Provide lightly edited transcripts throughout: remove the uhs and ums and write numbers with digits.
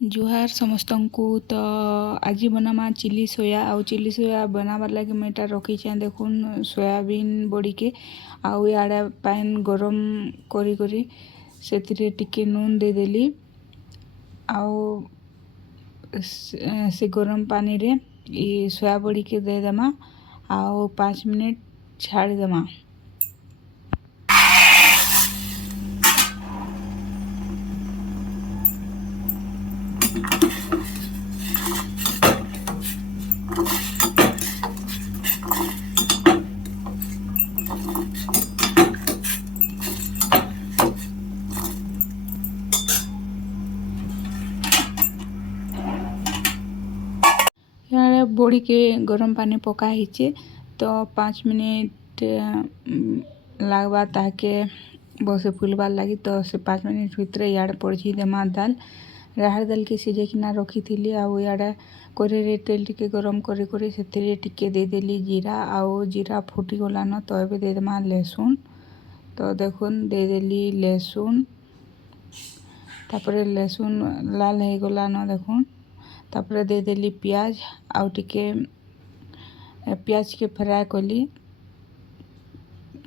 जुहार समस्त को तो आज बनामा चिली सोया आउ चिली सोया बनाबार लगे मुझे एटा रखी देखुन सोयाबीन बड़ी के आउ इे पैन गरम करी करी से टिके नून देदेली आउ से गरम पानी रे ये सोया बड़ी के देदेमा आउ 5 मिनट छाड़देमा। यार बड़ी के गरम पानी पका हिचे तो 5 मिनट लगवा ताके बसे फुलबार लगी तो से 5 मिनट भीतर इे पड़ी देमा दाल राहर दाल के सीझे किना रखी थी आउ इे कड़े तेल टिके गरम करी करी से टिके देदेली जीरा आउ जीरा फुटी गलान तो ये देदेमा लहसुन तो देखुन देदेली लहसुन तापर लहसुन लाल हो गलान देखुन तापर देदेली पियाज आउ टिके पियाज के फ्राए कली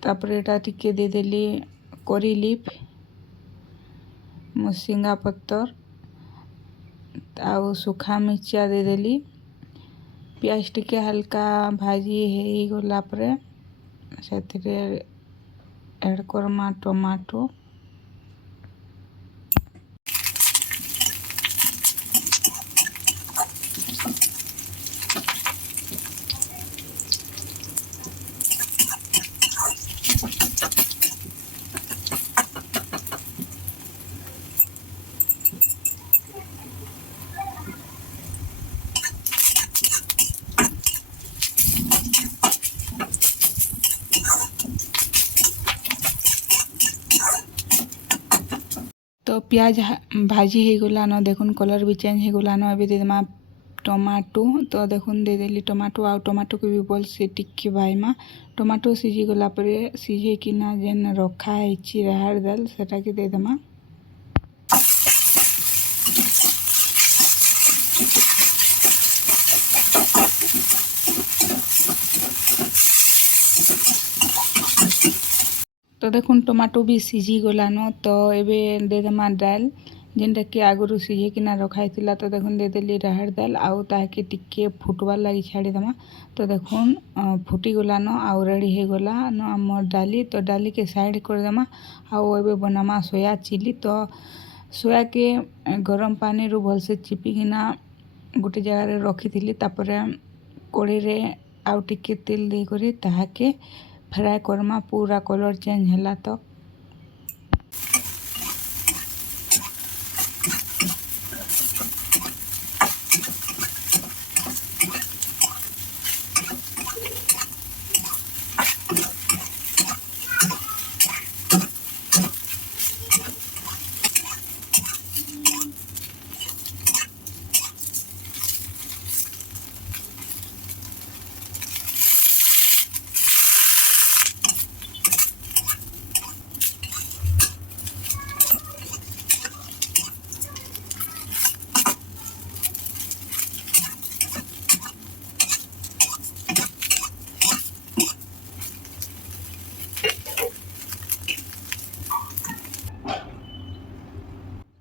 तापर एटा टिके देदेली करी लीफ मुसिंगा पत्तर आउ सुखा मिर्चा देदेली पियाज टिके हल्का भाजी हो गला परे से ऐड करमा टमाटो तो पियाज भाजी हो गलान देखुन कलर भी चेंज हो गलान अभी देदेमा टमाटो तो देखुन देदेली टमाटो आउ टमाटो के भी बोल से टिके भाईमा टमाटो सीझी गला परे सीझे किना जेन रखा है राहर दाल सेटा के देदेमा। तो देखुन टमाटो भी सीझी गलान तो एबे देदेमा दाल जेनटा कि आगुरी सीझे किना रखाई तो देखुन देदेली राहर दाल आउ ताके टिके फुटबार लगी छाड़ीदेमा तो देखुन फुटी गलान आउ रेडी हो गला आमर डाली तो डाली के साइड करदेमा आउ एबे बनामा सोया चिली तो सोया के गरम पानी रू भलसे चिपिकिना गोटे जगार रखी थी तापर कड़ी रे आउ टिके तेल दे करी ताहाके फ्राए करमा पूरा कलर चेंज है तो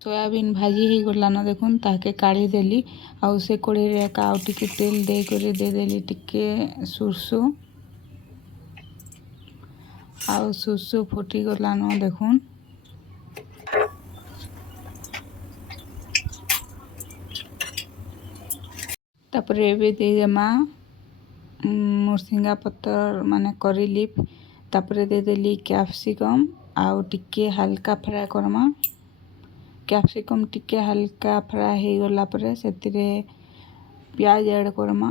सोयाबीन भाजी हो गलान देखुन ताके काढ़ी देली आउ से कड़ी रे आउ टिके तेल दे करी दे देली टिके सुरसु आउ सुरसु फुटी गलान देखुन तापर एबे देदेमा मुसिंगा पत्तर माने करी लीफ तापर देदेली कैप्सिकम आउ टिके हल्का फ्राए करमा कैप्सिकम टिके हल्का फ्राए हो गला परे से प्याज ऐड करमा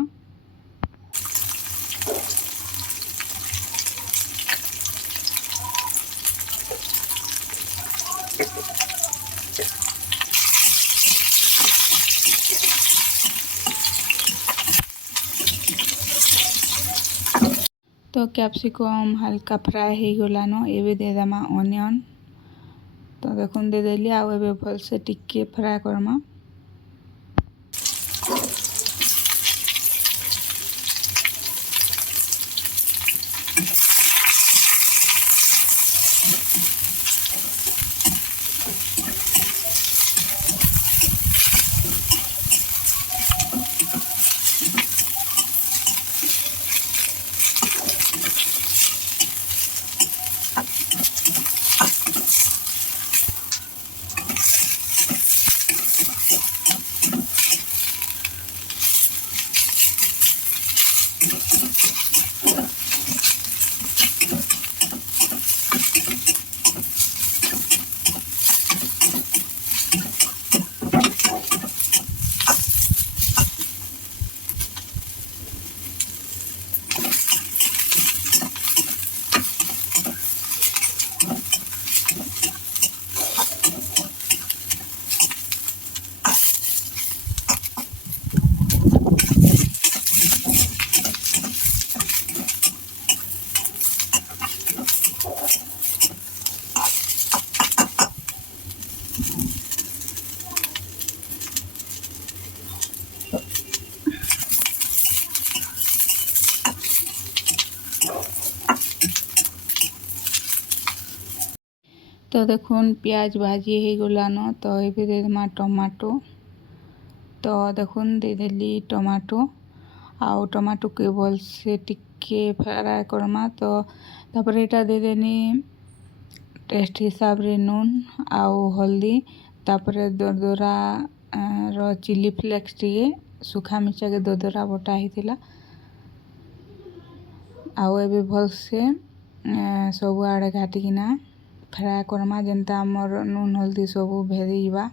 तो कैप्सिकम हल्का फ्राए हो गलान एबे देदेमा अनियन तो देखुन दे देली आउ एबे भलसे टिके फ्राए करमा तो देखुन पियाज भाजी हो गलान तो ये देदेमा टमाटो तो देखुन देदेली टमाटो आउ टमाटो के भल से टिके फ्राए करमा तो तापर एटा देदेनी टेस्ट हिसाब रे नून आउ हल्दी तापर दरदरा रो चिली फ्लेक्स टिके सुखा मिर्चा के दरदरा बटा होता आउ एबे भल से सब आड़े घाटिकिना फ्राए करमा जेनता आमर नून हल्दी सब भेदी जावा।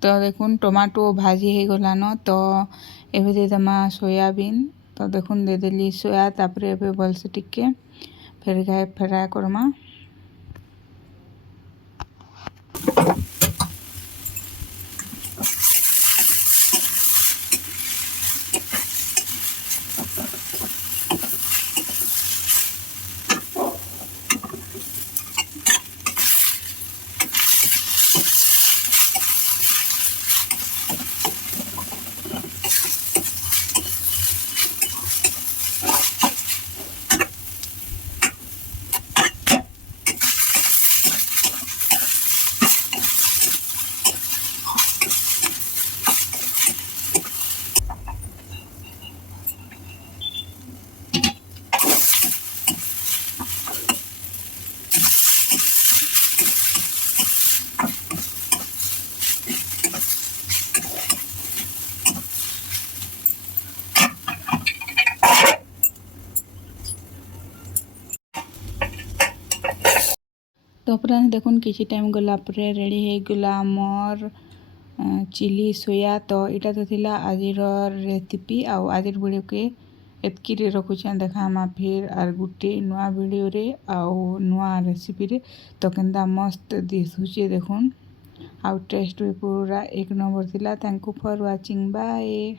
तो देखुन टमाटो भाजी हो गलान तो एबे देदेमा सोयाबीन तो देखुन देदेली सोया तापर एबे भल से टिके फिर गाय फ्राए करमा। तो फ्रेंड्स देखुन किसी टाइम गला परे रेडी हो गला मोर चिली सोया तो इटा तो थिला आजिर रेसिपी आउ आजिर वीडियो के एतकी रे रखुछन देखामा फिर आर गुटे नुआ वीडियो रे आउ नुआ रेसिपी रे तो केनता मस्त दिसुचे देखुन आउ टेस्ट भी पूरा एक नंबर थिला। Thank you for watching bye.